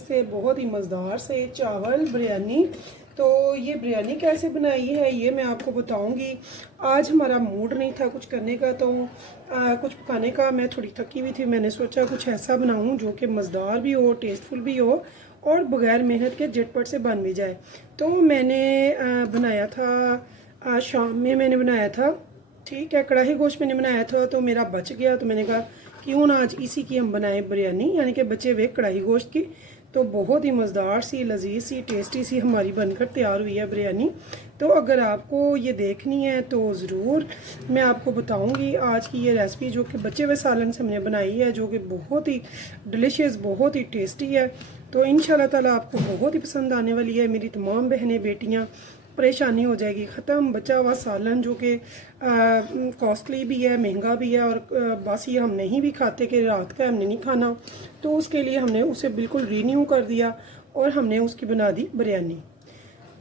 से बहुत ही मज़ेदार से चावल बिरयानी। तो ये बिरयानी कैसे बनाई है ये मैं आपको बताऊंगी। आज हमारा मूड नहीं था कुछ करने का, तो कुछ पकाने का। मैं थोड़ी थकी हुई थी, मैंने सोचा कुछ ऐसा बनाऊं जो कि मज़ेदार भी हो, टेस्टफुल भी हो और बग़ैर मेहनत के झटपट से बन भी जाए। तो मैंने बनाया था, शाम में मैंने बनाया था, ठीक है, कढ़ाई गोश्त मैंने बनाया था। तो मेरा बच गया, तो मैंने कहा क्यों ना आज इसी की हम बनाएं बिरयानी, यानी कि बचे हुए कढ़ाई गोश्त की। तो बहुत ही मज़ेदार सी, लजीज सी, टेस्टी सी हमारी बनकर तैयार हुई है बिरयानी। तो अगर आपको ये देखनी है तो ज़रूर मैं आपको बताऊंगी आज की ये रेसिपी, जो कि बचे हुए सालन से हमने बनाई है, जो कि बहुत ही डिलीशियस, बहुत ही टेस्टी है। तो इंशाल्लाह ताला आपको बहुत ही पसंद आने वाली है। मेरी तमाम बहनें बेटियाँ परेशानी हो जाएगी ख़त्म। बचा हुआ सालन जो कि कॉस्टली भी है, महंगा भी है, और बस ये हम नहीं भी खाते कि रात का हमने नहीं खाना, तो उसके लिए हमने उसे बिल्कुल रीन्यू कर दिया और हमने उसकी बना दी बिरयानी।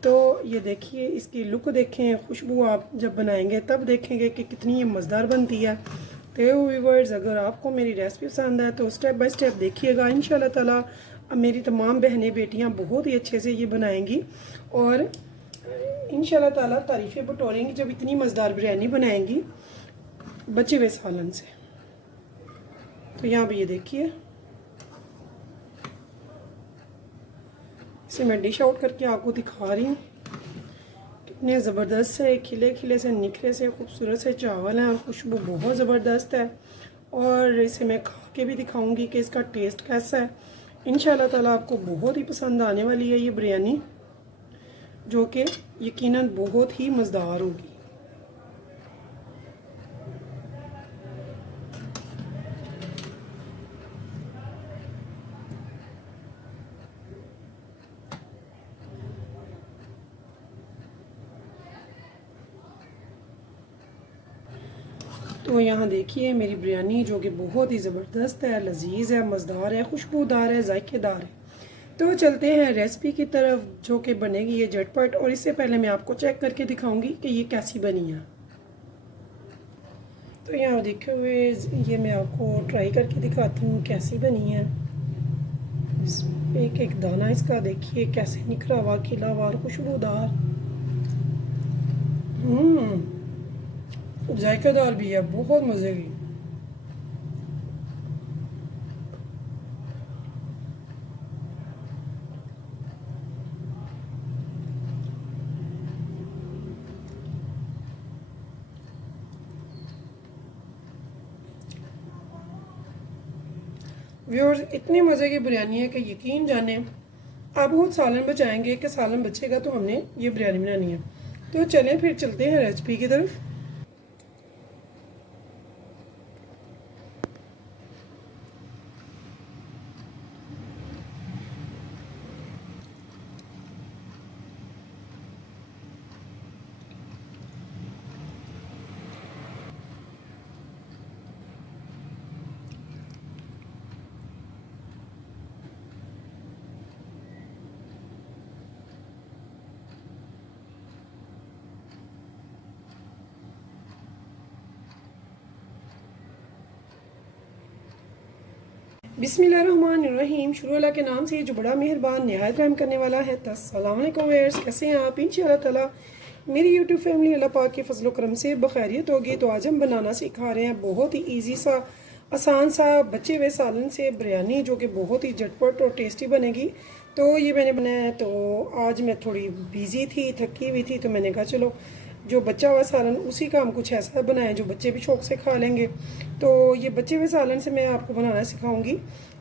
तो ये देखिए, इसकी लुक देखें, खुशबू आप जब बनाएंगे तब देखेंगे कि कितनी ये मज़ेदार बनती है। तो व्यूअर्स, अगर आपको मेरी रेसिपी पसंद है तो स्टेप बाय स्टेप देखिएगा। इंशाल्लाह ताला मेरी तमाम बहनें बेटियां बहुत ही अच्छे से ये बनाएंगी और इंशाल्लाह ताला तारीफ़ें बटोरेंगी जब इतनी मज़ेदार बिरयानी बनाएंगी बचे हुए सालन से। तो यहाँ पे ये देखिए, इसे मैं डिश आउट करके आपको दिखा रही हूँ। कितने ज़बरदस्त से खिले खिले से, निखरे से, खूबसूरत से चावल हैं और खुशबू बहुत ज़बरदस्त है। और इसे मैं खा के भी दिखाऊंगी कि इसका टेस्ट कैसा है। इंशाल्लाह ताला आपको बहुत ही पसंद आने वाली है ये बिरयानी, जो कि यकीनन बहुत ही मज़ेदार होगी। तो यहाँ देखिए मेरी बिरयानी, जो कि बहुत ही ज़बरदस्त है, लजीज है, मज़ेदार है, खुशबूदार है, जायकेदार है। तो चलते हैं रेसिपी की तरफ, जो कि बनेगी ये झटपट। और इससे पहले मैं आपको चेक करके दिखाऊंगी कि ये कैसी बनी है। तो यहाँ देखे हुए ये मैं आपको ट्राई करके दिखाती हूँ कैसी बनी है। एक एक दाना इसका देखिए कैसे निखरा हुआ, खिला हुआ और खुशबूदार, जायकेदार भी है, बहुत मज़े की। व्यूअर्स, इतनी मज़े की बिरयानी है कि यकीन जाने आप बहुत सालन बचाएंगे कि सालन बचेगा तो हमने ये बिरयानी बनानी है। तो चलें फिर चलते हैं रेसिपी की तरफ। बिस्मिल्लाहिर्रहमानिर्रहीम, शुरू अल्लाह के नाम से जो बड़ा मेहरबान निहायत रहम करने वाला है। अस्सलाम वालेकुम व्यूअर्स, कैसे हैं आप? इंशाअल्लाह ताला मेरी यूट्यूब फैमिली अल्लाह पाक के फजल करम से बखैरियत होगी। तो आज हम बनाना सिखा रहे हैं बहुत ही ईजी सा, आसान सा बचे हुए सालन से बिरयानी, जो कि बहुत ही झटपट और टेस्टी बनेगी। तो ये मैंने बनाया है। तो आज मैं थोड़ी बिज़ी थी, थकी हुई थी, तो मैंने कहा चलो जो बचा हुआ सालन उसी का हम कुछ ऐसा बनाएं जो बच्चे भी शौक से खा लेंगे। तो ये बचे हुए सालन से मैं आपको बनाना सिखाऊंगी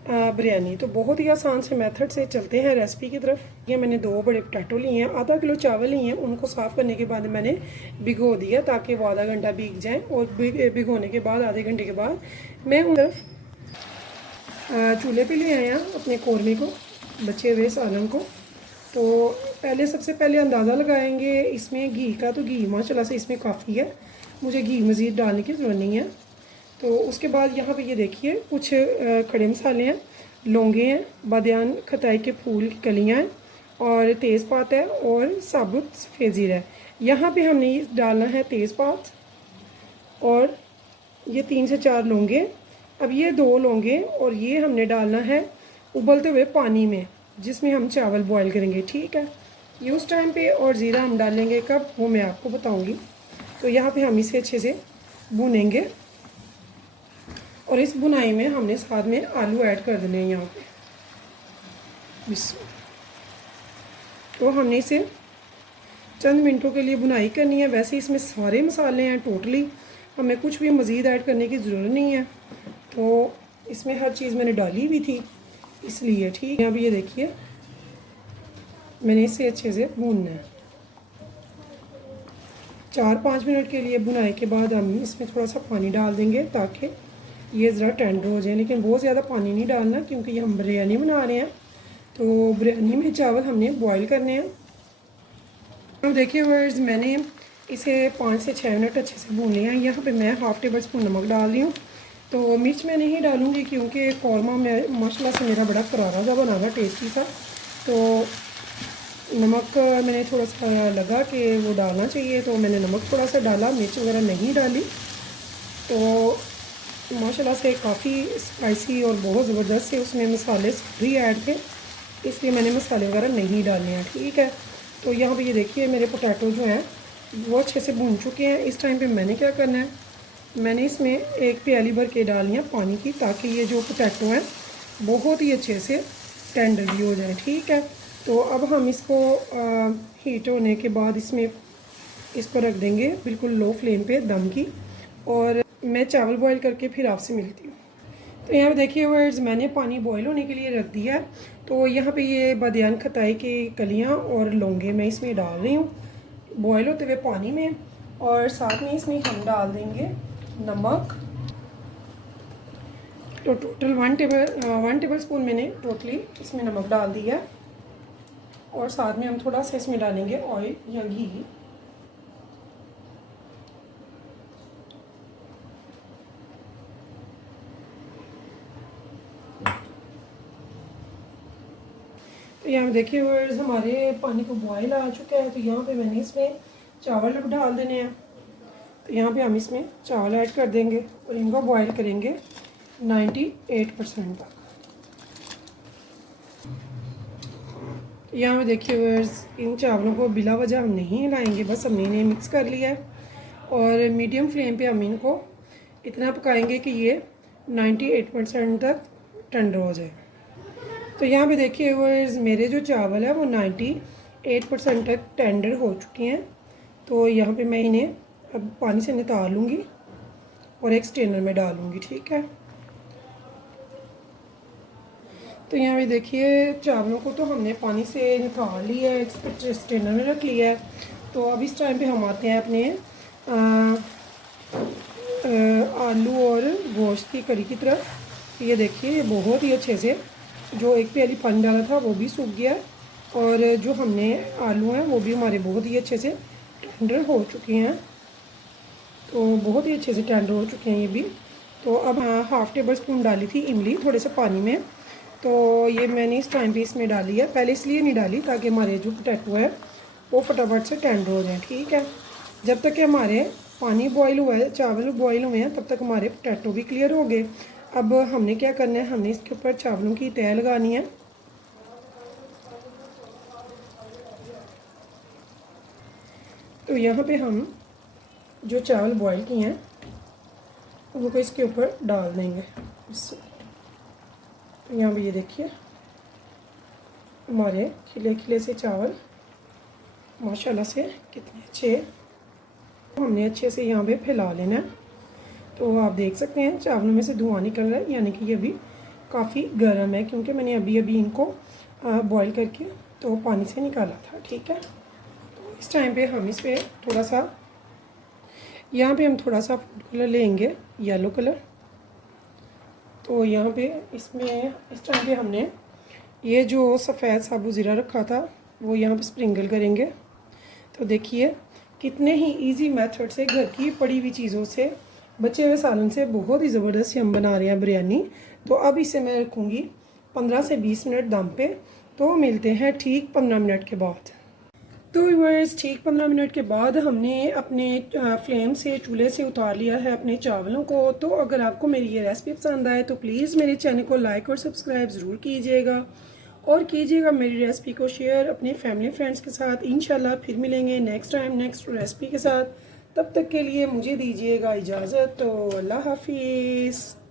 बिरयानी। तो बहुत ही आसान से मेथड से चलते हैं रेसिपी की तरफ। ये मैंने 2 बड़े पोटैटो लिए हैं, आधा किलो चावल लिए हैं। उनको साफ़ करने के बाद मैंने भिगो दिया ताकि वो आधा घंटा भीग जाएँ। और भिगोने के बाद आधे घंटे के बाद मैं उन तरफ चूल्हे पे ले आया अपने कौरमे को, बचे हुए सालन को। तो पहले सबसे पहले अंदाज़ा लगाएंगे इसमें घी का। तो घी माशाल्लाह से इसमें काफ़ी है, मुझे घी मज़ीद डालने की ज़रूरत नहीं है। तो उसके बाद यहाँ पे ये देखिए कुछ खड़े मसाले हैं, लौंगे हैं, बादियान खताई के फूल की कलियाँ हैं, और तेज़पात है और साबुत सफ़ेद ज़ीरा है। यहाँ पे हमने डालना है तेज़पात और ये 3 से 4 लौंगे। अब ये 2 लौंगे और ये हमने डालना है उबलते हुए पानी में। जिसमें हम चावल बॉईल करेंगे, ठीक है। ये उस टाइम पे, और ज़ीरा हम डालेंगे कब, वो मैं आपको बताऊंगी। तो यहाँ पे हम इसे अच्छे से भूनेंगे, और इस बुनाई में हमने साथ में आलू ऐड कर देने हैं यहाँ पे। तो हमने इसे चंद मिनटों के लिए बुनाई करनी है। वैसे इसमें सारे मसाले हैं टोटली, हमें कुछ भी मज़ीद ऐड करने की ज़रूरत नहीं है। तो इसमें हर चीज़ मैंने डाली भी थी इसलिए, ठीक है। अब ये देखिए मैंने इसे अच्छे से भूनना है 4-5 मिनट के लिए। बुनाई के बाद हम इसमें थोड़ा सा पानी डाल देंगे ताकि ये ज़रा टेंडर हो जाए, लेकिन बहुत ज़्यादा पानी नहीं डालना क्योंकि ये हम बिरयानी बना रहे हैं। तो बिरयानी में चावल हमने बॉईल करने हैं। अब देखिए व्यूअर्स, मैंने इसे 5 से 6 मिनट अच्छे से भून लिया है। यहाँ पे मैं हाफ़ टेबल स्पून नमक डाल रही हूँ। तो मिर्च मैं नहीं डालूँगी क्योंकि कौरमा में माशाल्लाह से मेरा बड़ा करारा सा बना था, टेस्टी सा। तो नमक मैंने थोड़ा सा लगा कि वो डालना चाहिए, तो मैंने नमक थोड़ा सा डाला, मिर्च वगैरह नहीं डाली। तो माशाल्लाह से काफ़ी स्पाइसी और बहुत ज़बरदस्त से उसमें मसाले भी ऐड थे, इसलिए मैंने मसाले वगैरह नहीं डालने हैं, ठीक है। तो यहाँ पे ये देखिए मेरे पोटैटो जो हैं वो अच्छे से भून चुके हैं। इस टाइम पे मैंने क्या करना है, मैंने इसमें एक प्याली भर के डालनी है पानी की, ताकि ये जो पोटैटो हैं बहुत ही अच्छे से टेंडर भी हो जाए, ठीक है। तो अब हम इसको हीट होने के बाद इसको रख देंगे बिल्कुल लो फ्लेम पे दम की, और मैं चावल बॉईल करके फिर आपसे मिलती हूँ। तो यहाँ पे देखिए वर्ड्स, मैंने पानी बॉईल होने के लिए रख दिया है। तो यहाँ पे ये बादियान खताई की कलियाँ और लौंगे मैं इसमें डाल रही हूँ बॉईल होते हुए पानी में, और साथ में इसमें हम डाल देंगे नमक। तो टोटल 1 टेबल स्पून मैंने टोटली इसमें नमक डाल दिया है, और साथ में हम थोड़ा सा इसमें डालेंगे ऑयल या घी। तो यहाँ देखिए व्यूअर्स, हमारे पानी को बॉयल आ चुका है। तो यहाँ पे मैंने इसमें चावल डाल देने हैं। तो यहाँ पे हम इसमें चावल ऐड कर देंगे और इनको बॉयल करेंगे 98% तक। यहाँ पे देखिए व्यूअर्स, इन चावलों को बिला वजह हम नहीं हिलाएंगे, बस हमने इन्हें मिक्स कर लिया है, और मीडियम फ्लेम पे हम इनको इतना पकाएंगे कि ये 98% तक टेंडर हो जाए। तो यहाँ पे देखिए व्यूअर्स, मेरे जो चावल है वो 98% तक टेंडर हो चुके हैं। तो यहाँ पे मैं इन्हें अब पानी से निकाल लूँगी और एक स्ट्रेनर में डालूँगी, ठीक है। तो यहाँ पे देखिए चावलों को तो हमने पानी से निकाल लिया है, एक स्ट्रेनर में रख लिया है। तो अब इस टाइम पे हम आते हैं अपने आलू और गोश्त की करी की तरफ। ये देखिए ये बहुत ही अच्छे से, जो एक प्याली पानी डाला था वो भी सूख गया है, और जो हमने आलू हैं वो भी हमारे बहुत ही अच्छे से टेंडर हो चुके हैं। तो बहुत ही अच्छे से टेंडर हो चुके हैं ये भी। तो अब हाफ़ टेबल स्पून डाली थी इमली थोड़े से पानी में, तो ये मैंने इस टाइम पे इसमें डाली है। पहले इसलिए नहीं डाली ताकि हमारे जो पोटैटो है वो फटाफट से टेंडर हो जाए, ठीक है। जब तक कि हमारे पानी बॉईल हुआ है, चावल बॉईल हुए हैं, तब तक हमारे पोटैटो भी क्लियर हो गए। अब हमने क्या करना है, हमने इसके ऊपर चावलों की तह लगानी है। तो यहाँ पे हम जो चावल बॉईल किए हैं उनको इसके ऊपर डाल देंगे। तो यहाँ पे ये देखिए हमारे खिले खिले से चावल माशाल्लाह से कितने अच्छे, हमने अच्छे से यहाँ पे फैला लेना है। तो आप देख सकते हैं चावलों में से धुआं निकल रहा है, यानी कि ये भी काफ़ी गर्म है, क्योंकि मैंने अभी इनको बॉईल करके तो पानी से निकाला था, ठीक है। तो इस टाइम पे हम इस पर थोड़ा सा, यहाँ पे हम थोड़ा सा फूड कलर लेंगे, येलो कलर। तो यहाँ पे इसमें इस टाइम पे हमने ये जो सफ़ेद साबुत ज़ीरा रखा था वो यहाँ पे स्प्रिंकल करेंगे। तो देखिए कितने ही इजी मेथड से, घर की पड़ी हुई चीज़ों से, बचे हुए सालन से बहुत ही ज़बरदस्त हम बना रहे हैं बिरयानी। तो अब इसे मैं रखूँगी 15 से 20 मिनट दम पे। तो मिलते हैं ठीक 15 मिनट के बाद। तो व्यूअर्स, ठीक 15 मिनट के बाद हमने अपने फ्लेम से, चूल्हे से उतार लिया है अपने चावलों को। तो अगर आपको मेरी ये रेसिपी पसंद आए तो प्लीज़ मेरे चैनल को लाइक और सब्सक्राइब ज़रूर कीजिएगा, और कीजिएगा मेरी रेसिपी को शेयर अपने फैमिली फ्रेंड्स के साथ। इंशाल्लाह फिर मिलेंगे नेक्स्ट टाइम नेक्स्ट रेसिपी के साथ। तब तक के लिए मुझे दीजिएगा इजाज़त। तो अल्लाह हाफिज़।